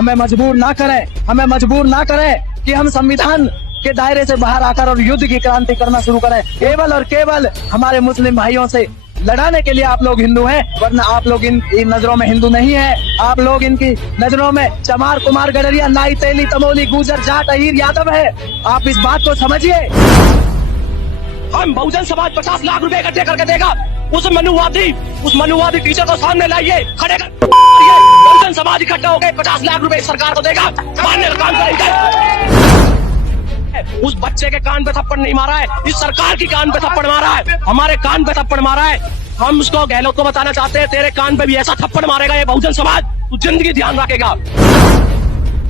हमें मजबूर ना करें, हमें मजबूर ना करें कि हम संविधान के दायरे से बाहर आकर और युद्ध की क्रांति करना शुरू करें। केवल और केवल हमारे मुस्लिम भाइयों से लड़ाने के लिए आप लोग हिंदू हैं, वरना आप लोग इन नजरों में हिंदू नहीं है। आप लोग इनकी नजरों में चमार, कुमार, गडरिया, नाई, तेली, तमोली, गुजर, जाट, अहीर, यादव है। आप इस बात को समझिए। हम बहुजन समाज 50 लाख रुपए इकट्ठे करके देगा। उस मनुवादी टीचर को सामने लाइए, खड़े कर। बहुजन समाज इकट्ठा हो गए 50 लाख रुपए सरकार को देगा, मानने का काम करेंगे। उस बच्चे के कान पे थप्पड़ नहीं मारा है, इस सरकार की कान पे थप्पड़ मारा है, हमारे कान पे थप्पड़ मारा है। हम उसको, गहलोत को बताना चाहते हैं, तेरे कान पे भी ऐसा थप्पड़ मारेगा ये बहुजन समाज, तू जिंदगी ध्यान रखेगा।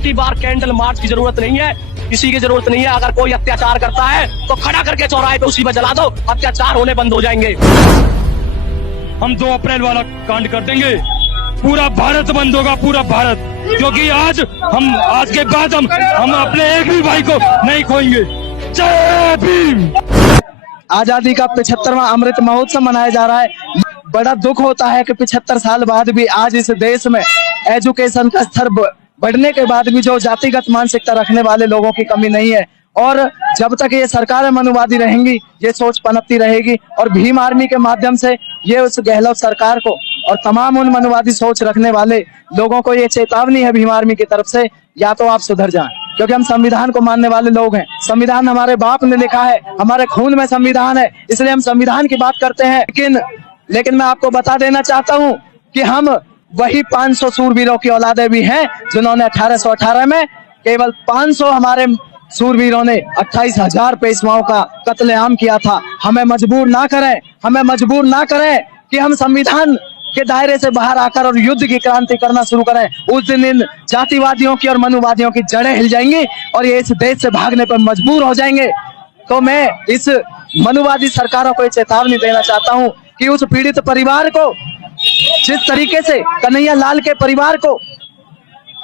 की बार कैंडल मार्च की जरूरत नहीं है, किसी की जरूरत नहीं है। अगर कोई अत्याचार करता है तो खड़ा करके चौराहे पे उसी पे जला दो, अत्याचार होने बंद हो जाएंगे। हम 2 अप्रैल वाला कांड कर देंगे, पूरा भारत बंद होगा, पूरा भारत। क्योंकि आज के बाद हम अपने एक भी भाई को नहीं खोएंगे। जय भीम। आजादी का 75वां अमृत महोत्सव मनाया जा रहा है। बड़ा दुख होता है कि 75 साल बाद भी आज इस देश में एजुकेशन का स्तर बढ़ने के बाद भी जो जातिगत मानसिकता रखने वाले लोगों की कमी नहीं है। और जब तक ये सरकारें मनुवादी रहेंगी, ये सोच पनपती रहेगी। और भीम आर्मी के माध्यम से ये उस गहलोत सरकार को और तमाम उन मनुवादी सोच रखने वाले लोगों को ये चेतावनी है भीम आर्मी की तरफ से, या तो आप सुधर जाएं, क्योंकि हम संविधान को मानने वाले लोग हैं। संविधान हमारे बाप ने लिखा है, हमारे खून में संविधान है, इसलिए हम संविधान की बात करते हैं। लेकिन मैं आपको बता देना चाहता हूँ कि हम वही 500 सूरवीरों की औलादे भी हैं जिन्होंने 1818 में केवल 500 हमारे सूरवीरों ने 28,000 पेशवाओं का कत्लेआम किया था। हमें मजबूर ना करें, हमें मजबूर ना करें कि हम संविधान के दायरे से बाहर आकर और युद्ध की क्रांति करना शुरू करें। उस दिन इन जातिवादियों की और मनुवादियों की जड़ें हिल जाएंगी और ये इस देश से भागने पर मजबूर हो जाएंगे। तो मैं इस मनुवादी सरकारों को चेतावनी देना चाहता हूँ कि उस पीड़ित परिवार को, जिस तरीके से कन्हैया लाल के परिवार को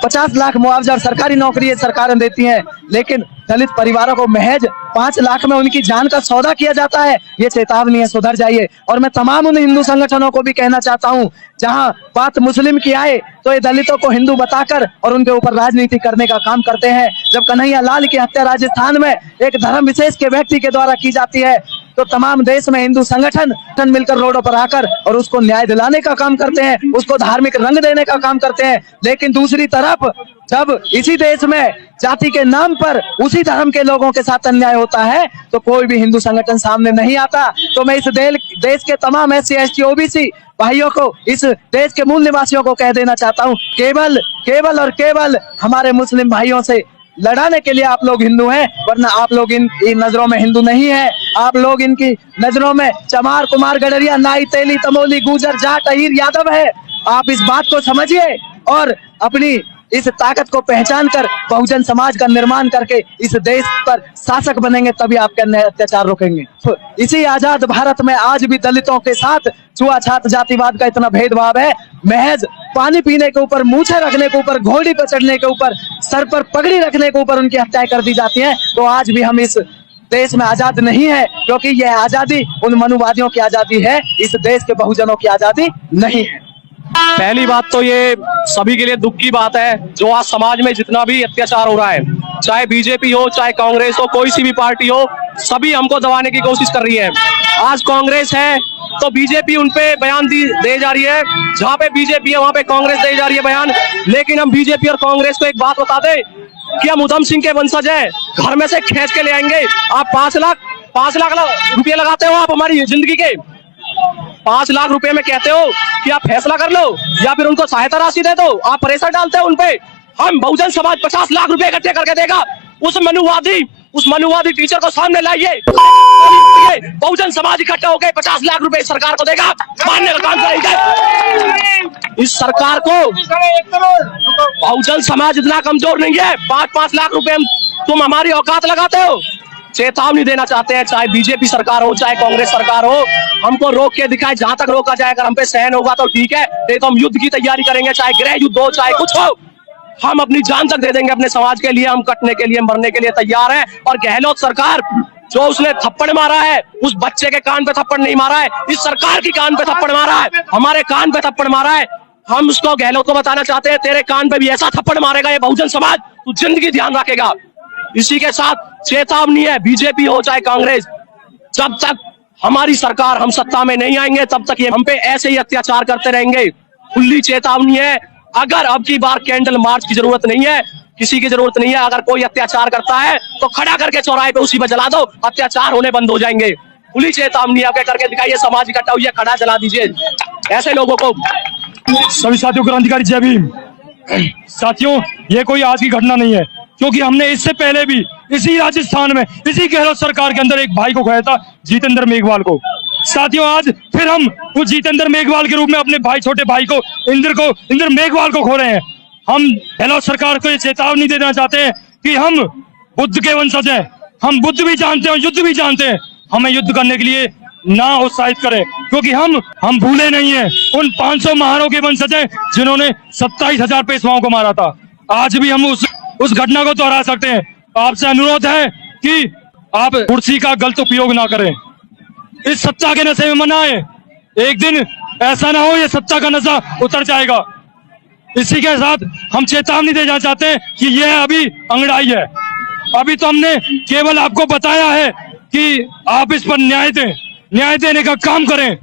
50 लाख मुआवजा और सरकारी नौकरी सरकारें देती हैं, लेकिन दलित परिवारों को महज 5 लाख में उनकी जान का सौदा किया जाता है। ये चेतावनी है, सुधर जाइए। और मैं तमाम उन हिंदू संगठनों को भी कहना चाहता हूँ, जहां बात मुस्लिम की आए तो ये दलितों को हिंदू बताकर और उनके ऊपर राजनीति करने का काम करते हैं। जब कन्हैया लाल की हत्या राजस्थान में एक धर्म विशेष के व्यक्ति के द्वारा की जाती है, तो तमाम देश में हिंदू संगठन मिलकर रोडों पर आकर और उसको न्याय दिलाने का काम करते हैं, उसको धार्मिक रंग देने का काम करते हैं। लेकिन दूसरी तरफ जब इसी देश में जाति के नाम पर उसी धर्म के लोगों के साथ अन्याय होता है तो कोई भी हिंदू संगठन सामने नहीं आता। तो मैं इस देश के तमाम SC, ST, OBC भाइयों को, इस देश के मूल निवासियों को कह देना चाहता हूँ, केवल और केवल हमारे मुस्लिम भाइयों से लड़ाने के लिए आप लोग हिंदू हैं, वरना आप लोग इन नजरों में हिंदू नहीं है। आप लोग इनकी नजरों में चमार, कुमार, गडरिया, नाई, तेली, तमोली, गुजर, जाट, अहीर, यादव है। आप इस बात को समझिए और अपनी इस ताकत को पहचान कर बहुजन समाज का निर्माण करके इस देश पर शासक बनेंगे, तभी आपके अन्याय अत्याचार रोकेंगे। तो इसी आजाद भारत में आज भी दलितों के साथ छुआछूत जातिवाद का इतना भेदभाव है। महज पानी पीने के ऊपर, मूछें रखने के ऊपर, घोड़ी पर चढ़ने के ऊपर, सर पर पगड़ी रखने के ऊपर उनकी हत्याएं कर दी जाती हैं। तो आज भी हम इस देश में आजाद नहीं है, क्योंकि यह आजादी उन मनुवादियों की आजादी है, इस देश के बहुजनों की आजादी नहीं है। पहली बात तो ये सभी के लिए दुख की बात है, जो आज समाज में जितना भी अत्याचार हो रहा है, चाहे बीजेपी हो, चाहे कांग्रेस हो, कोई सी भी पार्टी हो, सभी हमको दबाने की कोशिश कर रही है। आज कांग्रेस है तो बीजेपी उनपे बयान दे जा रही है, जहाँ पे बीजेपी है वहाँ पे कांग्रेस दे जा रही है बयान। लेकिन हम बीजेपी और कांग्रेस को एक बात बता दें कि हम उधम सिंह के वंशज हैं, घर में से खींच के ले आएंगे। आप 5 लाख रुपये लगाते हो आप हमारी जिंदगी के, 5 लाख रुपए में कहते हो कि आप फैसला कर लो या फिर उनको सहायता राशि दे दो, आप प्रेशर डालते हो उनपे। हम बहुजन समाज 50 लाख रुपए इकट्ठे करके देगा। उस मनुवादी टीचर को सामने लाइए, बहुजन समाज इकट्ठा हो गए 50 लाख रुपए सरकार को देगा, मानने का काम करेंगे। इस सरकार को बहुजन समाज इतना कमजोर नहीं है, 5-5 लाख रुपए तुम हमारी औकात लगाते हो। चेतावनी देना चाहते हैं, चाहे बीजेपी सरकार हो, चाहे कांग्रेस सरकार हो, हमको रोक के दिखाए। जहां तक रोका जाए, अगर हम पे सहन होगा तो ठीक है, नहीं तो हम युद्ध की तैयारी करेंगे, चाहे गृह युद्ध हो, चाहे कुछ हो। हम अपनी जान तक दे देंगे अपने समाज के लिए, हम कटने के लिए, मरने के लिए तैयार हैं। और गहलोत सरकार, जो उसने थप्पड़ मारा है, उस बच्चे के कान पे थप्पड़ नहीं मारा है, इस सरकार की कान पे थप्पड़ मारा है, हमारे कान पे थप्पड़ मारा है। हम उसको गहलोत को बताना चाहते हैं, तेरे कान पे भी ऐसा थप्पड़ मारेगा ये बहुजन समाज, तू जिंदगी ध्यान रखेगा। इसी के साथ चेतावनी है, बीजेपी हो चाहे कांग्रेस, जब तक हमारी सरकार, हम सत्ता में नहीं आएंगे तब तक ये हम पे ऐसे ही अत्याचार करते रहेंगे। खुली चेतावनी है, अगर अब की बार कैंडल मार्च की जरूरत नहीं है, किसी की जरूरत नहीं है। अगर कोई अत्याचार करता है तो खड़ा करके चौराहे पे उसी पे जला दो, अत्याचार होने बंद हो जाएंगे। खुली चेतावनी है, करके दिखाइए, समाज इकट्ठा हुई है, खड़ा जला दीजिए ऐसे लोगों को। सभी साथियों को क्रांतिकारी जय भीम। साथियों, ये कोई आज की घटना नहीं है, क्योंकि हमने इससे पहले भी इसी राजस्थान में, इसी गहलोत सरकार के अंदर एक भाई को खोया था, जितेंद्र मेघवाल को। साथियों, आज फिर हम उस जितेंद्र मेघवाल के रूप में अपने भाई, छोटे भाई को, इंद्र मेघवाल को खो रहे हैं। हम गहलोत सरकार को ये चेतावनी देना चाहते हैं कि हम बुद्ध के वंशज हैं, हम बुद्ध भी जानते हैं, युद्ध भी जानते हैं। हमें युद्ध करने के लिए ना उत्साहित करें, क्योंकि हम भूले नहीं हैं उन 500 महारों के वंशज हैं जिन्होंने 27,000 पेशवाओं को मारा था। आज भी हम उस घटना को दोहरा सकते हैं। आपसे अनुरोध है कि आप कुर्सी का गलत उपयोग ना करें, इस सत्ता के नशे में मनाएं। एक दिन ऐसा ना हो ये सत्ता का नशा उतर जाएगा। इसी के साथ हम चेतावनी देना चाहते हैं कि यह अभी अंगड़ाई है। अभी तो हमने केवल आपको बताया है कि आप इस पर न्याय देने का काम करें,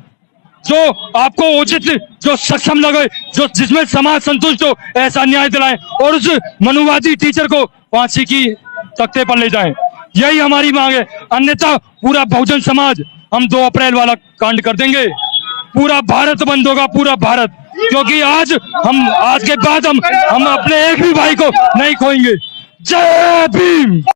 जो आपको उचित, जो सक्षम लगे, जो जिसमें समाज संतुष्ट हो, ऐसा न्याय दिलाएं और उस मनुवादी टीचर को फांसी की तख्ते पर ले जाएं। यही हमारी मांग है। अन्यथा पूरा बहुजन समाज हम 2 अप्रैल वाला कांड कर देंगे। पूरा भारत बंद होगा, पूरा भारत, क्योंकि आज के बाद हम अपने एक भी भाई को नहीं खोएंगे। जय भीम।